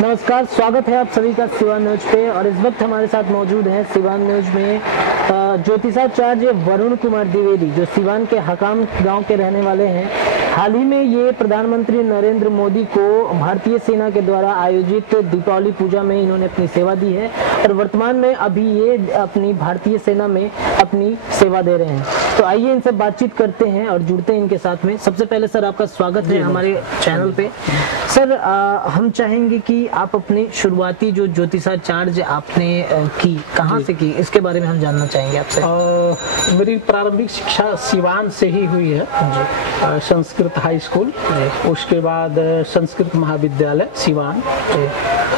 नमस्कार, स्वागत है आप सभी का सिवान न्यूज पे। और इस वक्त हमारे साथ मौजूद हैं सिवान न्यूज में ज्योतिषाचार्य वरुण कुमार द्विवेदी, जो सिवान के हकाम गांव के रहने वाले हैं। हाल ही में ये प्रधानमंत्री नरेंद्र मोदी को भारतीय सेना के द्वारा आयोजित दीपावली पूजा में इन्होंने अपनी सेवा दी है और वर्तमान में अभी ये अपनी भारतीय सेना में अपनी सेवा दे रहे हैं। तो आइए इनसे बातचीत करते हैं और जुड़ते हैं इनके साथ में। सबसे पहले सर, आपका स्वागत है हमारे चैनल पे। सर, हम चाहेंगे कि आप अपनी शुरुआती जो ज्योतिषाचार्य आपने की, कहाँ से की, इसके बारे में हम जानना चाहेंगे आपसे। मेरी प्रारंभिक शिक्षा सिवान से ही हुई है, संस्कृत हाई स्कूल, उसके बाद संस्कृत महाविद्यालय सिवान,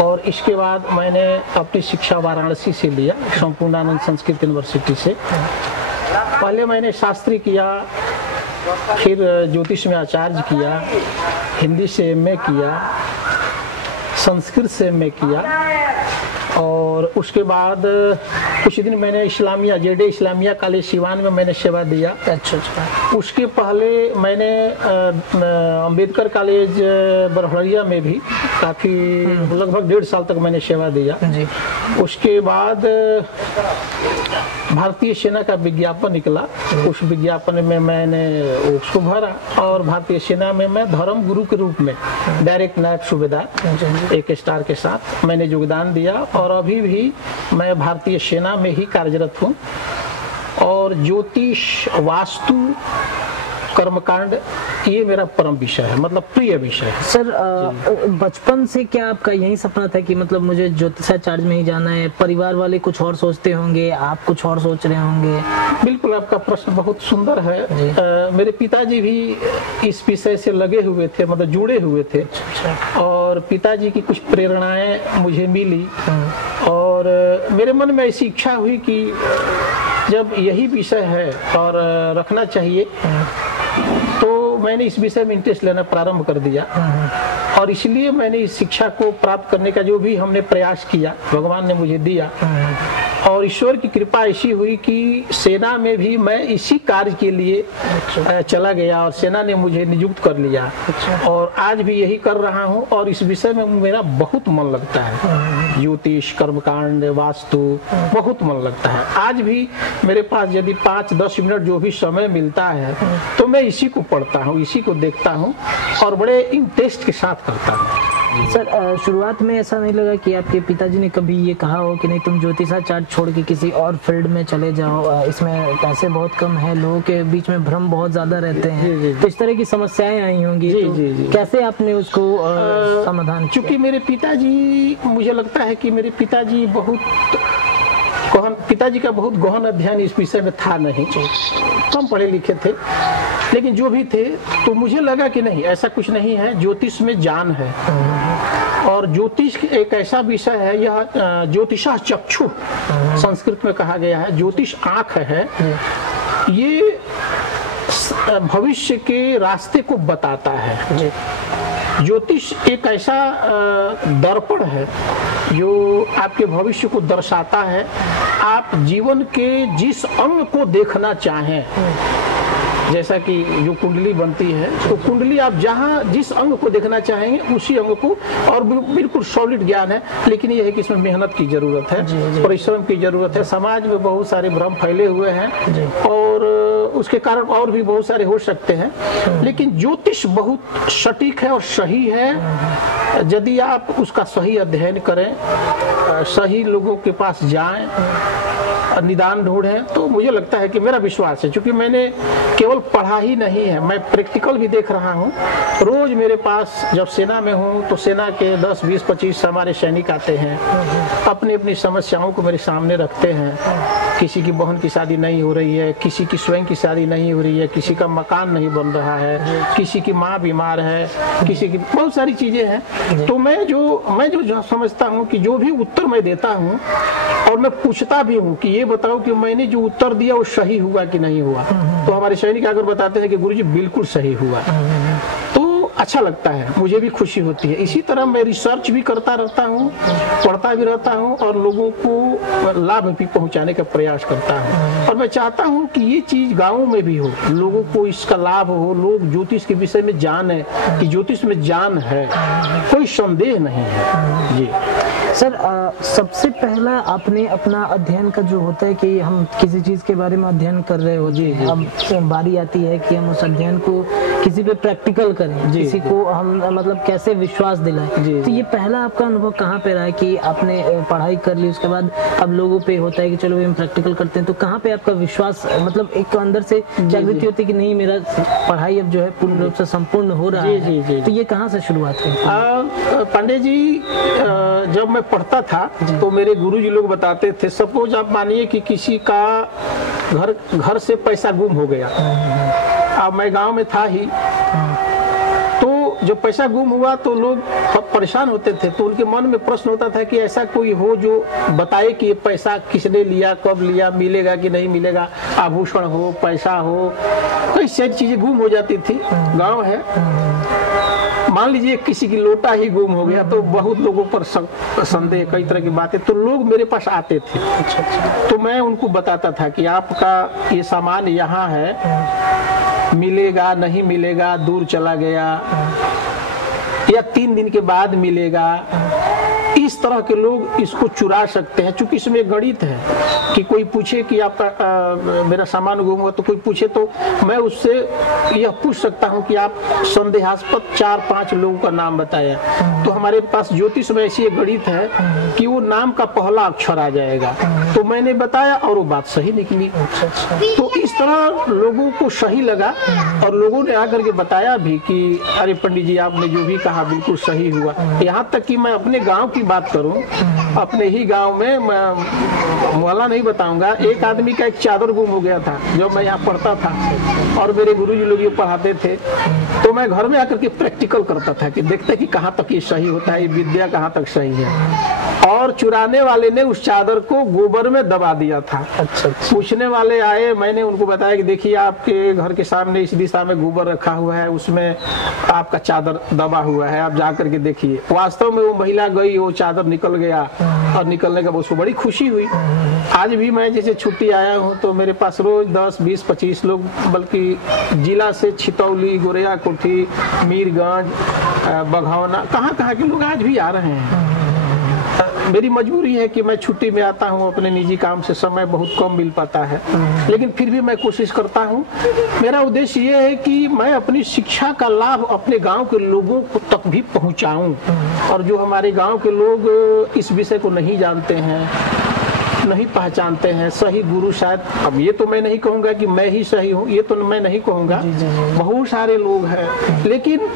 और इसके बाद मैंने अपनी शिक्षा वाराणसी से लिया, संपूर्णानंद संस्कृत यूनिवर्सिटी से। पहले मैंने शास्त्री किया, फिर ज्योतिष में आचार्य किया, हिंदी से एमए किया, संस्कृत से एमए किया, और उसके बाद कुछ दिन मैंने इस्लामिया जेडे इस्लामिया कॉलेज सिवान में मैंने सेवा दिया। अच्छा। उसके पहले मैंने अंबेडकर कॉलेज बरहरिया में भी काफ़ी लगभग 1.5 साल तक मैंने सेवा दिया जी। उसके बाद भारतीय सेना का विज्ञापन निकला, उस विज्ञापन में मैंने उसको भरा और भारतीय सेना में मैं धर्म गुरु के रूप में डायरेक्ट नायब सूबेदार 1 स्टार के साथ मैंने योगदान दिया, और अभी भी मैं भारतीय सेना में ही कार्यरत हूँ। और ज्योतिष, वास्तु, कर्मकांड ये मेरा परम विषय है, मतलब प्रिय विषय है। सर, बचपन से क्या आपका यही सपना था कि मतलब मुझे ज्योतिषाचार्य में ही जाना है? परिवार वाले कुछ और सोचते होंगे, आप कुछ और सोच रहे होंगे? बिल्कुल, आपका प्रश्न बहुत सुंदर है। मेरे पिताजी भी इस विषय से लगे हुए थे, मतलब जुड़े हुए थे। और पिताजी की कुछ प्रेरणाएं मुझे मिली और मेरे मन में ऐसी इच्छा हुई कि जब यही विषय है और रखना चाहिए, तो मैंने इस विषय में इंटरेस्ट लेना प्रारंभ कर दिया। और इसलिए मैंने इस शिक्षा को प्राप्त करने का जो भी हमने प्रयास किया, भगवान ने मुझे दिया। और ईश्वर की कृपा ऐसी हुई कि सेना में भी मैं इसी कार्य के लिए चला गया और सेना ने मुझे नियुक्त कर लिया। और आज भी यही कर रहा हूँ और इस विषय में मेरा बहुत मन लगता है। ज्योतिष, कर्मकांड, वास्तु बहुत मन लगता है। आज भी मेरे पास यदि 5-10 मिनट जो भी समय मिलता है तो मैं इसी को पढ़ता हूँ, इसी को देखता हूँ और बड़े इंटरेस्ट के साथ करता हूँ। सर, शुरुआत में ऐसा नहीं लगा कि आपके पिताजी ने कभी ये कहा हो कि नहीं, तुम ज्योतिषाचार्य छोड़ के किसी और फील्ड में चले जाओ, इसमें पैसे बहुत कम है, लोगों के बीच में भ्रम बहुत ज्यादा रहते हैं, तो इस तरह की समस्याएं आई होंगी? तो कैसे आपने उसको समाधान? चूंकि मेरे पिताजी, मुझे लगता है कि मेरे पिताजी पिताजी का बहुत गहन अध्ययन इस विषय में था नहीं, कम पढ़े लिखे थे, लेकिन जो भी थे तो मुझे लगा कि नहीं, ऐसा कुछ नहीं है, ज्योतिष में जान है। और ज्योतिष एक ऐसा विषय है, यह ज्योतिषा चक्षु संस्कृत में कहा गया है, ज्योतिष आंख है, ये भविष्य के रास्ते को बताता है। ज्योतिष एक ऐसा दर्पण है जो आपके भविष्य को दर्शाता है। आप जीवन के जिस अंग को देखना चाहें, जैसा कि जो कुंडली बनती है, तो कुंडली आप जहां जिस अंग को देखना चाहेंगे उसी अंग को, और बिल्कुल सॉलिड ज्ञान है, लेकिन यह है कि इसमें मेहनत की जरूरत है, परिश्रम की जरूरत है। समाज में बहुत सारे भ्रम फैले हुए हैं और उसके कारण और भी बहुत सारे हो सकते हैं, लेकिन ज्योतिष बहुत सटीक है और सही है। यदि आप उसका सही अध्ययन करें, सही लोगों के पास जाएं, निदान ढूंढें, तो मुझे लगता है कि मेरा विश्वास है, क्योंकि मैंने केवल पढ़ा ही नहीं है, मैं प्रैक्टिकल भी देख रहा हूँ। रोज मेरे पास, जब सेना में हूँ तो सेना के 10, 20, 25 हमारे सैनिक आते हैं, अपनी अपनी समस्याओं को मेरे सामने रखते हैं। किसी की बहन की शादी नहीं हो रही है, किसी की स्वयं की शादी नहीं हो रही है, किसी का मकान नहीं बन रहा है, किसी की माँ बीमार है, किसी की बहुत सारी चीजें हैं। तो मैं जो समझता हूँ कि जो भी उत्तर मैं देता हूँ, और मैं पूछता भी हूँ कि ये बताओ कि मैंने जो उत्तर दिया वो सही हुआ कि नहीं हुआ, तो हमारे सैनिक आकर बताते हैं कि गुरुजी बिल्कुल सही हुआ। तो अच्छा लगता है, मुझे भी खुशी होती है। इसी तरह मैं रिसर्च भी करता रहता हूँ, पढ़ता भी रहता हूँ और लोगों को लाभ भी पहुँचाने का प्रयास करता हूँ। और मैं चाहता हूँ कि ये चीज़ गाँव में भी हो, लोगों को इसका लाभ हो, लोग ज्योतिष के विषय में जाने कि ज्योतिष में जान है, कोई संदेह नहीं है। जी सर, सबसे पहला आपने अपना अध्ययन का जो होता है कि हम किसी चीज के बारे में अध्ययन कर रहे हो, जी अब बारी आती है कि हम उस अध्ययन को किसी पे प्रैक्टिकल करें, किसी को हम मतलब कैसे विश्वास दिलाएं। तो ये पहला आपका अनुभव कहाँ पे रहा है कि आपने पढ़ाई कर ली, उसके बाद अब लोगों पे होता है कि चलो हम प्रैक्टिकल करते हैं, तो कहाँ पे आपका विश्वास मतलब एक अंदर से जागृति होती है कि नहीं मेरा पढ़ाई अब जो है पूर्ण रूप से संपूर्ण हो रहा है? तो ये कहाँ से शुरुआत हुई? पांडे जी, जब मैं पढ़ता था तो मेरे गुरुजी लोग बताते थे, सपोज आप मानिए कि किसी का घर से पैसा गुम हो गया, अब मैं गांव में था ही, तो जब पैसा गुम हुआ तो लोग परेशान होते थे, तो उनके मन में प्रश्न होता था कि ऐसा कोई हो जो बताए कि ये पैसा किसने लिया, कब लिया, मिलेगा कि नहीं मिलेगा, आभूषण हो, पैसा हो, कई सारी चीजें गुम हो जाती थी। गांव है, मान लीजिए किसी की लोटा ही गुम हो गया तो बहुत लोगों पर संदेह, कई तरह की बातें, तो लोग मेरे पास आते थे। तो मैं उनको बताता था कि आपका ये सामान यहाँ है, मिलेगा नहीं मिलेगा, दूर चला गया या 3 दिन के बाद मिलेगा। इस तरह के लोग इसको चुरा सकते हैं, चूंकि इसमें गणित है कि कोई पूछे कि आपका मेरा सामान गुम हुआ, तो कोई पूछे तो मैं उससे यह पूछ सकता हूं कि आप संदेहास्पद 4-5 लोगों का नाम बताया, तो हमारे पास ज्योतिष में ऐसी एक गणित है कि वो नाम का पहला अक्षर आ जाएगा, तो मैंने बताया और वो बात सही निकली। तो इस तरह लोगों को सही लगा और लोगों ने आकर के बताया भी कि अरे पंडित जी आपने जो भी कहा बिल्कुल सही हुआ। यहाँ तक कि मैं अपने गाँव की बात करूं, अपने ही गांव में, मैं मोहल्ला नहीं बताऊंगा, एक आदमी का एक चादर गुम हो गया था जब मैं यहाँ पढ़ता था और मेरे गुरुजी लोग ये पढ़ाते थे, तो मैं घर में आकर के प्रैक्टिकल करता था कि देखते कि कहाँ तक ये सही होता है, ये विद्या कहाँ तक सही है। और चुराने वाले ने उस चादर को गोबर में दबा दिया था। अच्छा। पूछने वाले आए, मैंने उनको बताया कि देखिए आपके घर के सामने इस दिशा में गोबर रखा हुआ है, उसमें आपका चादर दबा हुआ है, आप जाकर के देखिए। वास्तव में वो महिला गई, वो चादर निकल गया और निकलने के बाद उसको बड़ी खुशी हुई। आज भी मैं जैसे छुट्टी आया हूँ तो मेरे पास रोज 10, 20, 25 लोग, बल्कि जिला से छितौली, गोरिया कोठी, मीरगंज, बघौना, कहाँ के लोग आज भी आ रहे हैं। मेरी मजबूरी है कि मैं छुट्टी में आता हूँ, अपने निजी काम से समय बहुत कम मिल पाता है, लेकिन फिर भी मैं कोशिश करता हूँ। मेरा उद्देश्य ये है कि मैं अपनी शिक्षा का लाभ अपने गांव के लोगों को तक भी पहुँचाऊँ, और जो हमारे गांव के लोग इस विषय को नहीं जानते हैं, नहीं पहचानते हैं, सही गुरु शायद, अब ये तो मैं नहीं कहूँगा कि मैं ही सही हूँ, ये तो मैं नहीं कहूँगा, बहुत सारे लोग हैं, लेकिन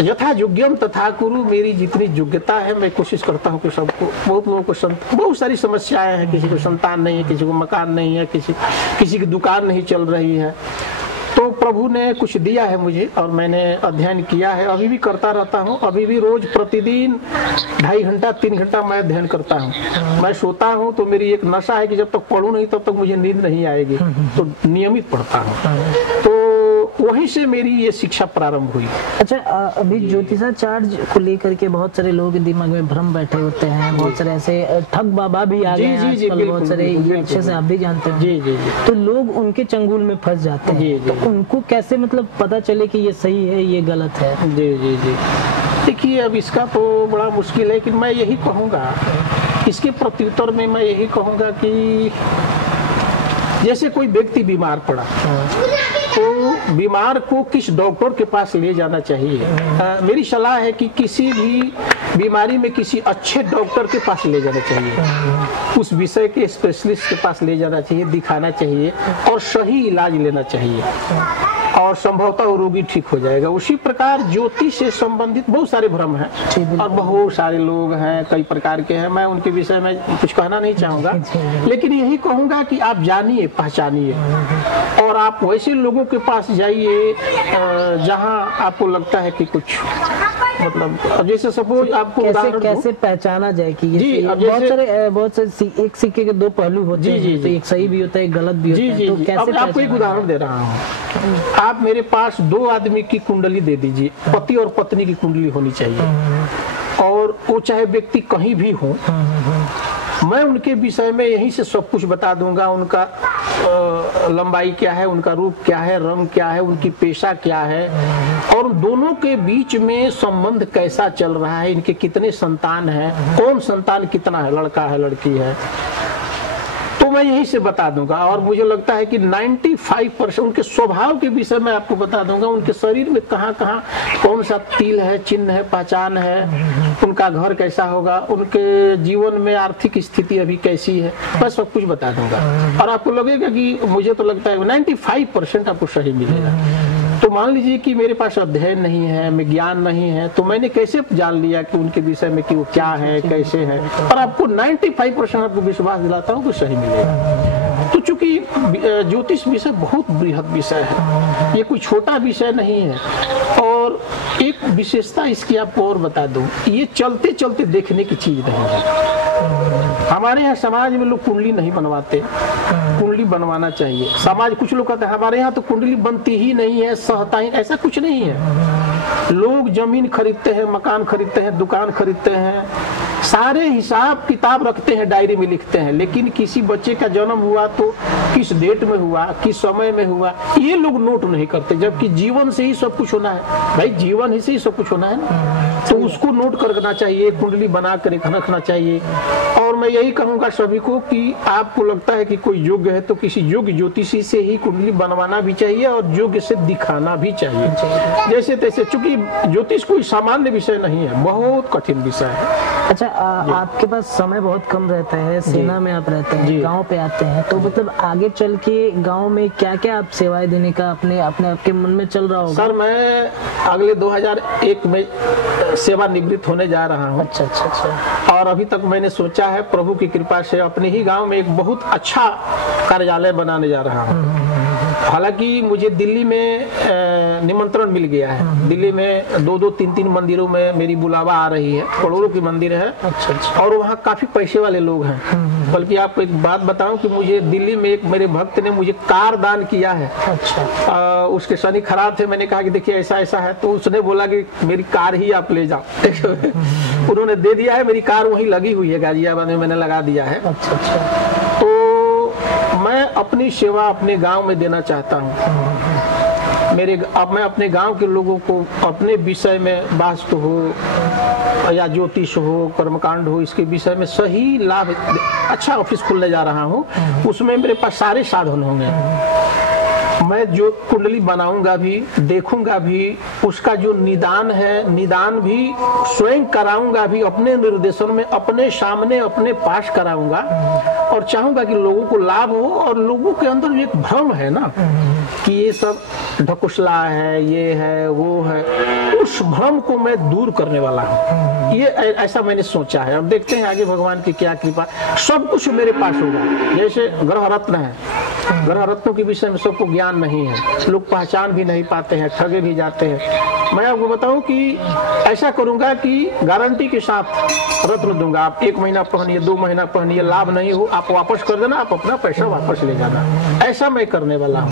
यथा योग्यम तथा कुरु, मेरी जितनी योग्यता है मैं कोशिश करता हूँ कि सबको, बहुत लोगों को बहुत सारी समस्याएं हैं, किसी को संतान नहीं है, किसी को मकान नहीं है, किसी की दुकान नहीं चल रही है, तो प्रभु ने कुछ दिया है मुझे और मैंने अध्ययन किया है, अभी भी करता रहता हूँ। अभी भी रोज प्रतिदिन 2.5 घंटा 3 घंटा मैं अध्ययन करता हूँ। मैं सोता हूँ तो मेरी एक नशा है कि जब तक पढ़ूँ नहीं तब तक मुझे नींद नहीं आएगी, तो नियमित पढ़ता हूँ। तो वहीं से मेरी ये शिक्षा प्रारंभ हुई। अच्छा, अभी ज्योतिषाचार्य को लेकर के बहुत सारे लोगों के दिमाग में भ्रम बैठे होते हैं, बहुत सारे ऐसे ठग बाबा भी आ गए हैं आजकल, बहुत सारे, ये अच्छे से आप भी जानते हैं। जी। तो लोग उनके चंगुल में फंस जाते हैं, तो उनको कैसे मतलब पता चले कि ये सही है ये गलत है? जी। देखिए, अब इसका तो बड़ा मुश्किल है, लेकिन मैं यही कहूँगा, इसके प्रत्युत्तर में मैं यही कहूँगा कि जैसे कोई व्यक्ति बीमार पड़ा तो बीमार को किस डॉक्टर के पास ले जाना चाहिए। मेरी सलाह है कि किसी भी बीमारी में किसी अच्छे डॉक्टर के पास ले जाना चाहिए, उस विषय के स्पेशलिस्ट के पास ले जाना चाहिए, दिखाना चाहिए और सही इलाज लेना चाहिए, और संभवतः वो रोगी ठीक हो जाएगा। उसी प्रकार ज्योतिष से संबंधित बहुत सारे भ्रम हैं और बहुत सारे लोग हैं, कई प्रकार के हैं, मैं उनके विषय में कुछ कहना नहीं चाहूँगा, लेकिन यही कहूँगा कि आप जानिए, पहचानिए, और आप वैसे लोगों के पास जाइए जहाँ आपको लगता है कि कुछ मतलब अब जैसे सपोज आपको कैसे उदाहरण दूं। कैसे पहचाना जाए कि ये जी, सही है? अब जैसे- बहुत से एक सिक्के के दो पहलू होते जी, हैं, जी, तो जी। एक सही भी होता है, एक गलत भी होता जी है, जी तो जी। कैसे अब आपको एक पहचाना उदाहरण दे रहा हूँ। आप मेरे पास 2 आदमी की कुंडली दे दीजिए, पति और पत्नी की कुंडली होनी चाहिए, और वो चाहे व्यक्ति कहीं भी हो, मैं उनके विषय में यहीं से सब कुछ बता दूंगा। उनका लंबाई क्या है, उनका रूप क्या है, रंग क्या है, उनकी पेशा क्या है, और दोनों के बीच में संबंध कैसा चल रहा है, इनके कितने संतान हैं, कौन संतान कितना है, लड़का है लड़की है, तो मैं यहीं से बता दूंगा। और मुझे लगता है कि 95% उनके स्वभाव के विषय में आपको बता दूंगा। उनके शरीर में कहाँ कहाँ कौन सा तिल है, चिन्ह है, पहचान है, उनका घर कैसा होगा, उनके जीवन में आर्थिक स्थिति अभी कैसी है, मैं सब कुछ बता दूंगा। और आपको लगेगा कि मुझे तो लगता है 95% आपको सही मिलेगा। तो मान लीजिए कि मेरे पास अध्ययन नहीं है, मैं ज्ञान नहीं है, तो मैंने कैसे जान लिया कि उनके विषय में कि वो क्या है, कैसे है, और आपको 95% आपको विश्वास दिलाता हूँ कि सही मिलेगा। तो चूंकि ज्योतिष विषय बहुत बृहद विषय है, ये कोई छोटा विषय नहीं है। और एक विशेषता इसकी आपको और बता दूं, ये चलते चलते देखने की चीज नहीं है। हमारे यहाँ समाज में लोग कुंडली नहीं बनवाते, कुंडली बनवाना चाहिए। समाज कुछ लोग कहते हैं हमारे यहाँ तो कुंडली बनती ही नहीं है, सहता ही, ऐसा कुछ नहीं है। लोग जमीन खरीदते हैं, मकान खरीदते हैं, दुकान खरीदते हैं, सारे हिसाब किताब रखते हैं, डायरी में लिखते हैं, लेकिन किसी बच्चे का जन्म हुआ तो किस डेट में हुआ, किस समय में हुआ, ये लोग नोट नहीं करते। जबकि जीवन से ही सब कुछ होना है भाई, जीवन ही से ही सब कुछ होना है ना, तो उसको नोट करना चाहिए, कुंडली बना कर रखना चाहिए। और मैं यही कहूंगा सभी को कि आपको लगता है कि कोई योग्य है तो किसी योग्य ज्योतिषी से ही कुंडली बनवाना भी चाहिए और योग्य से दिखाना भी चाहिए, जैसे तैसे। चूंकि ज्योतिष कोई सामान्य विषय नहीं है, बहुत कठिन विषय है। अच्छा, आपके पास समय बहुत कम रहता है, सेना में आप रहते हैं, गांव पे आते हैं, तो मतलब आगे चल के गांव में क्या क्या आप सेवाएं देने का अपने आपके मन में चल रहा होगा? सर, मैं अगले 2001 में सेवानिवृत्त होने जा रहा हूँ। अच्छा अच्छा अच्छा। और अभी तक मैंने सोचा है प्रभु की कृपा से अपने ही गांव में एक बहुत अच्छा कार्यालय बनाने जा रहा हूँ। हालांकि मुझे दिल्ली में निमंत्रण मिल गया है, दिल्ली में 2-2, 3-3 मंदिरों में मेरी बुलावा आ रही है, करोड़ों की मंदिर है। अच्छा अच्छा। और वहाँ काफी पैसे वाले लोग हैं। बल्कि आपको एक बात बताऊं कि मुझे दिल्ली में एक मेरे भक्त ने मुझे कार दान किया है। अच्छा। उसके शनि खराब थे, मैंने कहा कि देखिए ऐसा ऐसा है, तो उसने बोला कि मेरी कार ही आप ले जाओ। उन्होंने दे दिया है, मेरी कार वहीं लगी हुई है गाजियाबाद में, मैंने लगा दिया है। अच्छा अच्छा। तो मैं अपनी सेवा अपने गांव में देना चाहता हूं। अब मैं अपने गांव के लोगों को अपने विषय में, वास्तु हो या ज्योतिष हो, कर्मकांड हो, इसके विषय में सही लाभ, अच्छा ऑफिस खोलने जा रहा हूं, उसमें मेरे पास सारे साधन होंगे। मैं जो कुंडली बनाऊंगा भी, देखूंगा भी, उसका जो निदान है, निदान भी स्वयं कराऊंगा भी, अपने निर्देशन में, अपने सामने, अपने पास कराऊंगा। और चाहूंगा कि लोगों को लाभ हो। और लोगों के अंदर एक भ्रम है ना कि ये सब ढकुसला है, ये है, वो है, उस भ्रम को मैं दूर करने वाला हूँ। ये ऐसा मैंने सोचा है। अब देखते हैं आगे भगवान की क्या कृपा। सब कुछ मेरे पास होगा। जैसे ग्रह रत्न है, ग्रह रत्नों के विषय में सबको ज्ञान नहीं है, लोग पहचान भी नहीं पाते हैं, ठगे भी जाते हैं। मैं आपको बताऊं कि ऐसा करूंगा कि गारंटी के साथ रत्न दूंगा। आप 1 महीना पहनिए, 2 महीना पहनिए, लाभ नहीं हो आप वापस कर देना, आप अपना पैसा वापस ले जाना। ऐसा मैं करने वाला हूँ,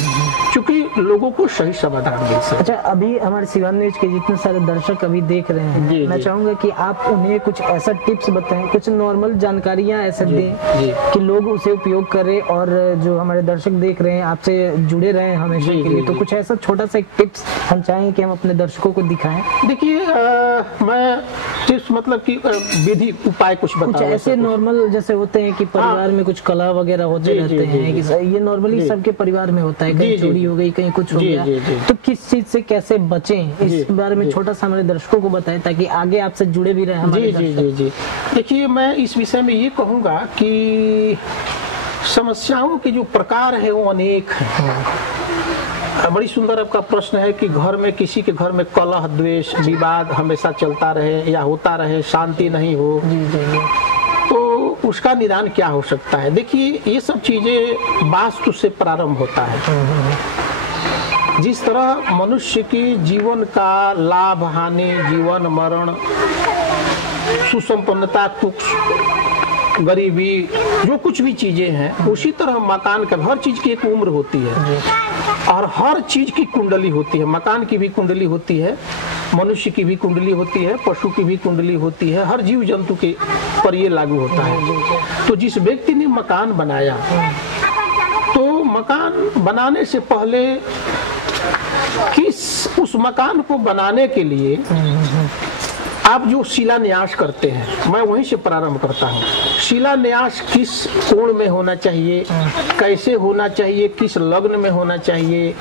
क्योंकि लोगों को सही समाधान मिल सके। अच्छा, अभी हमारे सिवान न्यूज के जितने सारे दर्शक अभी देख रहे हैं, जी, मैं जी। चाहूंगा कि आप उन्हें कुछ ऐसा टिप्स बताएं, कुछ नॉर्मल जानकारियां ऐसे दें कि लोग उसे उपयोग करें, और जो हमारे दर्शक देख रहे हैं आपसे जुड़े रहे हमेशा जी, के लिए। जी, तो जी। कुछ ऐसा छोटा सा एक टिप्स हम चाहेंगे कि हम अपने दर्शकों को दिखाएं। देखिए, मैं टिप्स मतलब कि विधि उपाय कुछ कुछ बताऊं। ऐसे नॉर्मल जैसे होते हैं कि परिवार में कुछ कला वगैरह होते जी, रहते जी, हैं, जी, कि ये नॉर्मली जी। सबके परिवार में होता है, जी, कहीं जी, चोरी हो गई, कहीं कुछ हो जी, गया, जी, जी। तो किस चीज से कैसे बचें, जी, इस बारे में जी। छोटा सा हमारे दर्शकों को बताएं ताकि आगे आपसे जुड़े भी रहे हमारे जी जी दर्शक। जी जी। देखिए, मैं इस विषय में ये कहूंगा कि समस्याओं के जो प्रकार है वो अनेक हैं। बड़ी सुंदर आपका प्रश्न है कि घर में, किसी के घर में कलह, द्वेष, विवाद हमेशा चलता रहे या होता रहे, शांति नहीं हो, जी जी जी। तो उसका निदान क्या हो सकता है? देखिए, ये सब चीजें वास्तु से प्रारंभ होता है। जिस तरह मनुष्य की जीवन का लाभ हानि, जीवन मरण, सुसंपन्नता, दुख, गरीबी, जो कुछ भी चीजें हैं, उसी तरह मकान का हर चीज की एक उम्र होती है और हर चीज की कुंडली होती है। मकान की भी कुंडली होती है, मनुष्य की भी कुंडली होती है, पशु की भी कुंडली होती है, हर जीव जंतु के पर ये लागू होता है। तो जिस व्यक्ति ने मकान बनाया, तो मकान बनाने से पहले उस मकान को बनाने के लिए आप जो शिलान्यास करते हैं, मैं वहीं से प्रारंभ करता हूँ। शिलान्यास किस कोण में होना चाहिए, कैसे होना चाहिए, किस लग्न में होना चाहिए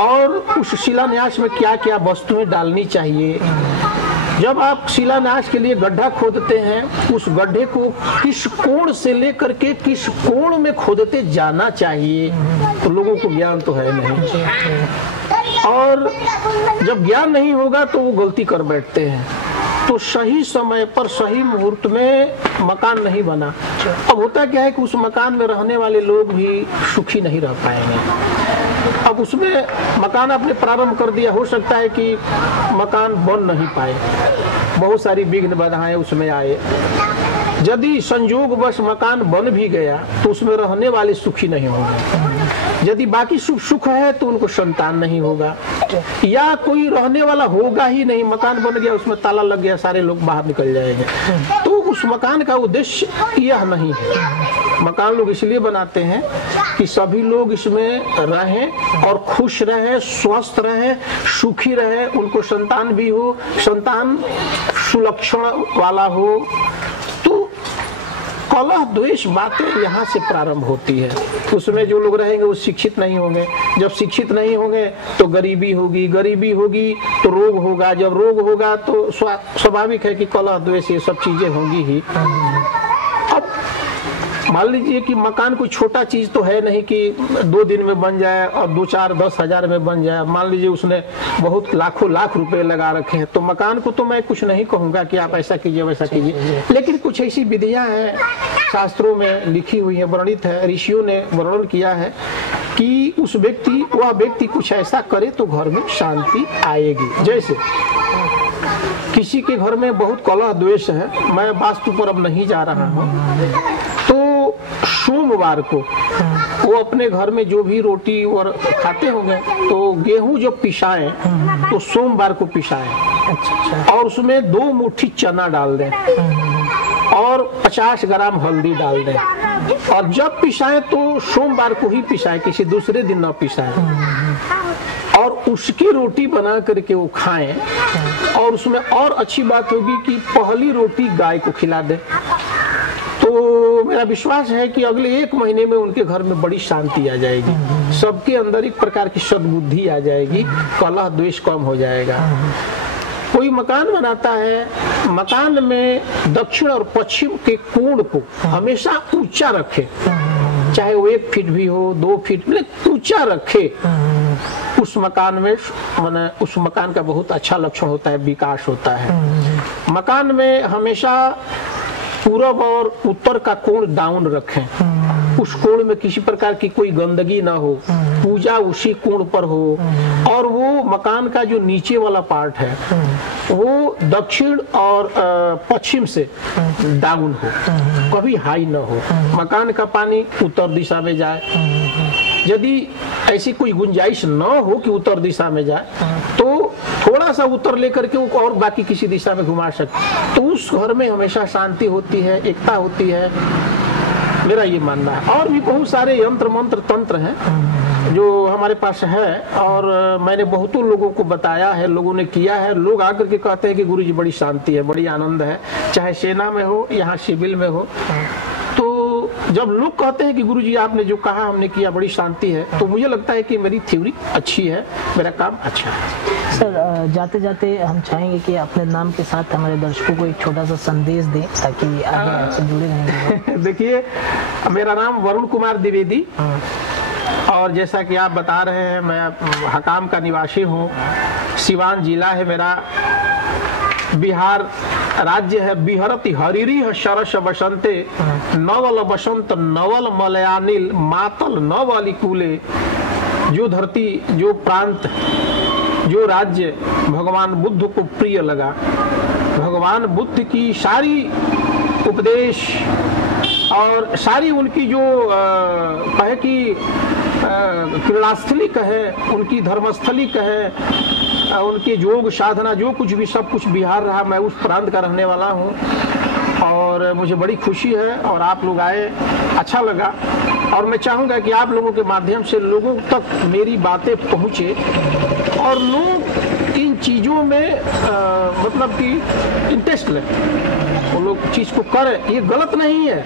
और उस शिलान्यास में क्या क्या वस्तुएं डालनी चाहिए। जब आप शिलान्यास के लिए गड्ढा खोदते हैं, उस गड्ढे को किस कोण से लेकर के किस कोण में खोदते जाना चाहिए, तो लोगों को ज्ञान तो है नहीं। और जब ज्ञान नहीं होगा तो वो गलती कर बैठते हैं। तो सही समय पर सही मुहूर्त में मकान नहीं बना। अब होता क्या है कि उस मकान में रहने वाले लोग भी सुखी नहीं रह पाएंगे। अब उसमें मकान आपने प्रारंभ कर दिया, हो सकता है कि मकान बन नहीं पाए, बहुत सारी विघ्न बाधाएं उसमें आए। यदि संयोगवश मकान बन भी गया तो उसमें रहने वाले सुखी नहीं होंगे। यदि बाकी सुख है तो उनको संतान नहीं होगा, या कोई रहने वाला होगा ही नहीं। मकान बन गया, उसमें ताला लग गया, सारे लोग बाहर निकल जाएंगे। तो उस मकान का उद्देश्य यह नहीं है। मकान लोग इसलिए बनाते हैं कि सभी लोग इसमें रहें और खुश रहें, स्वस्थ रहें, सुखी रहें, उनको संतान भी हो, संतान सुलक्षण वाला हो। कलह द्वेष बातें यहाँ से प्रारंभ होती है। उसमें जो लोग रहेंगे वो शिक्षित नहीं होंगे। जब शिक्षित नहीं होंगे तो गरीबी होगी, गरीबी होगी तो रोग होगा, जब रोग होगा तो स्वाभाविक है कि कलह द्वेष ये सब चीजें होंगी ही। अब मान लीजिए कि मकान कोई छोटा चीज तो है नहीं कि 2 दिन में बन जाए और 2, 4, 10 हजार में बन जाए। मान लीजिए उसने बहुत लाखों लाख रुपए लगा रखे हैं, तो मकान को तो मैं कुछ नहीं कहूंगा कि आप ऐसा कीजिए वैसा कीजिए, लेकिन कुछ ऐसी विधियां हैं, शास्त्रों में लिखी हुई है, वर्णित है, ऋषियों ने वर्णन किया है कि वह व्यक्ति कुछ ऐसा करे तो घर में शांति आएगी। जैसे किसी के घर में बहुत कलह द्वेष है, मैं वास्तु पर अब नहीं जा रहा हूँ, तो सोमवार को वो अपने घर में जो भी रोटी और खाते होंगे तो गेहूं जो पिसाएं तो सोमवार को पिसाएं और उसमें 2 मुट्ठी चना डाल दें और 50 ग्राम हल्दी डाल दें और जब पिसाएं तो सोमवार को ही पिसाएं, किसी दूसरे दिन न पिसाएं और उसकी रोटी बना करके वो खाएं। और उसमें और अच्छी बात होगी कि पहली रोटी गाय को खिला दें। तो मेरा विश्वास है कि अगले 1 महीने में उनके घर में बड़ी शांति आ जाएगी, सबके अंदर एक प्रकार की सद्बुद्धि आ जाएगी, कलह द्वेष कम हो जाएगा। कोई मकान बनाता है, मकान में दक्षिण और पश्चिम के कोण को हमेशा ऊंचा रखे, चाहे वो 1 फीट भी हो, 2 फीट, मतलब ऊंचा रखे। उस मकान में माने उस मकान का बहुत अच्छा लक्षण होता है, विकास होता है। मकान में हमेशा पूरब और उत्तर का कोण डाउन रखें, उस कोण में किसी प्रकार की कोई गंदगी ना हो, पूजा उसी कोण पर हो और वो मकान का जो नीचे वाला पार्ट है वो दक्षिण और पश्चिम से डाउन हो, कभी हाई ना हो। मकान का पानी उत्तर दिशा में जाए। यदि ऐसी कोई गुंजाइश न हो कि उत्तर दिशा में जाए तो थोड़ा सा उत्तर लेकर के वो और बाकी किसी दिशा में घुमा सकते, तो उस घर में हमेशा शांति होती है, एकता होती है, मेरा ये मानना है। और भी बहुत सारे यंत्र मंत्र तंत्र हैं जो हमारे पास है और मैंने बहुतों लोगों को बताया है, लोगों ने किया है। लोग आकर के कहते हैं कि गुरुजी बड़ी शांति है, बड़ी आनंद है, चाहे सेना में हो, यहाँ सिविल में हो। तो जब लोग कहते हैं कि गुरुजी आपने जो कहा हमने किया, बड़ी शांति है, तो मुझे लगता है कि मेरी थ्योरी अच्छी है, मेरा काम अच्छा है। सर, जाते जाते हम चाहेंगे कि अपने नाम के साथ हमारे दर्शकों को एक छोटा सा संदेश दें ताकि आगे आपसे जुड़े रहेंगे। देखिए, मेरा नाम वरुण कुमार द्विवेदी और जैसा कि आप बता रहे हैं मैं हकाम का निवासी हूँ। सिवान जिला है मेरा, बिहार राज्य है। बिहरति हरिरी शरस बसंते नवल बसंत नवल मलयानिल मातल नवली कूले जो धरती, जो प्रांत, जो राज्य भगवान बुद्ध को प्रिय लगा, भगवान बुद्ध की सारी उपदेश और सारी उनकी जो कहे कि क्रीड़ास्थली कहे, उनकी धर्मस्थली कहे, उनकी योग साधना, जो कुछ भी सब कुछ बिहार रहा। मैं उस प्रांत का रहने वाला हूँ और मुझे बड़ी खुशी है और आप लोग आए, अच्छा लगा। और मैं चाहूँगा कि आप लोगों के माध्यम से लोगों तक मेरी बातें पहुँचे और लोग इन चीज़ों में मतलब कि इंटरेस्ट लें, वो लोग चीज़ को करें। ये गलत नहीं है,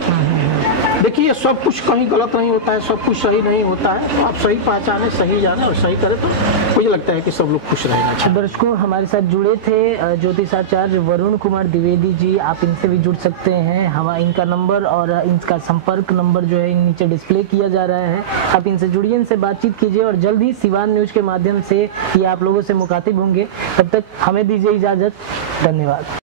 देखिए सब कुछ कहीं गलत नहीं होता है, सब कुछ सही नहीं होता है। तो आप सही पहचाने, सही जाने और सही करें तो मुझे लगता है कि सब लोग खुश रहेंगे। अच्छा, दर्शकों हमारे साथ जुड़े थे ज्योतिषाचार्य वरुण कुमार द्विवेदी जी। आप इनसे भी जुड़ सकते हैं। हम इनका नंबर और इनका संपर्क नंबर जो है नीचे डिस्प्ले किया जा रहा है। आप इनसे जुड़िए, इनसे बातचीत कीजिए और जल्द ही सिवान न्यूज के माध्यम से ये आप लोगों से मुखातिब होंगे। तब तक हमें दीजिए इजाजत। धन्यवाद।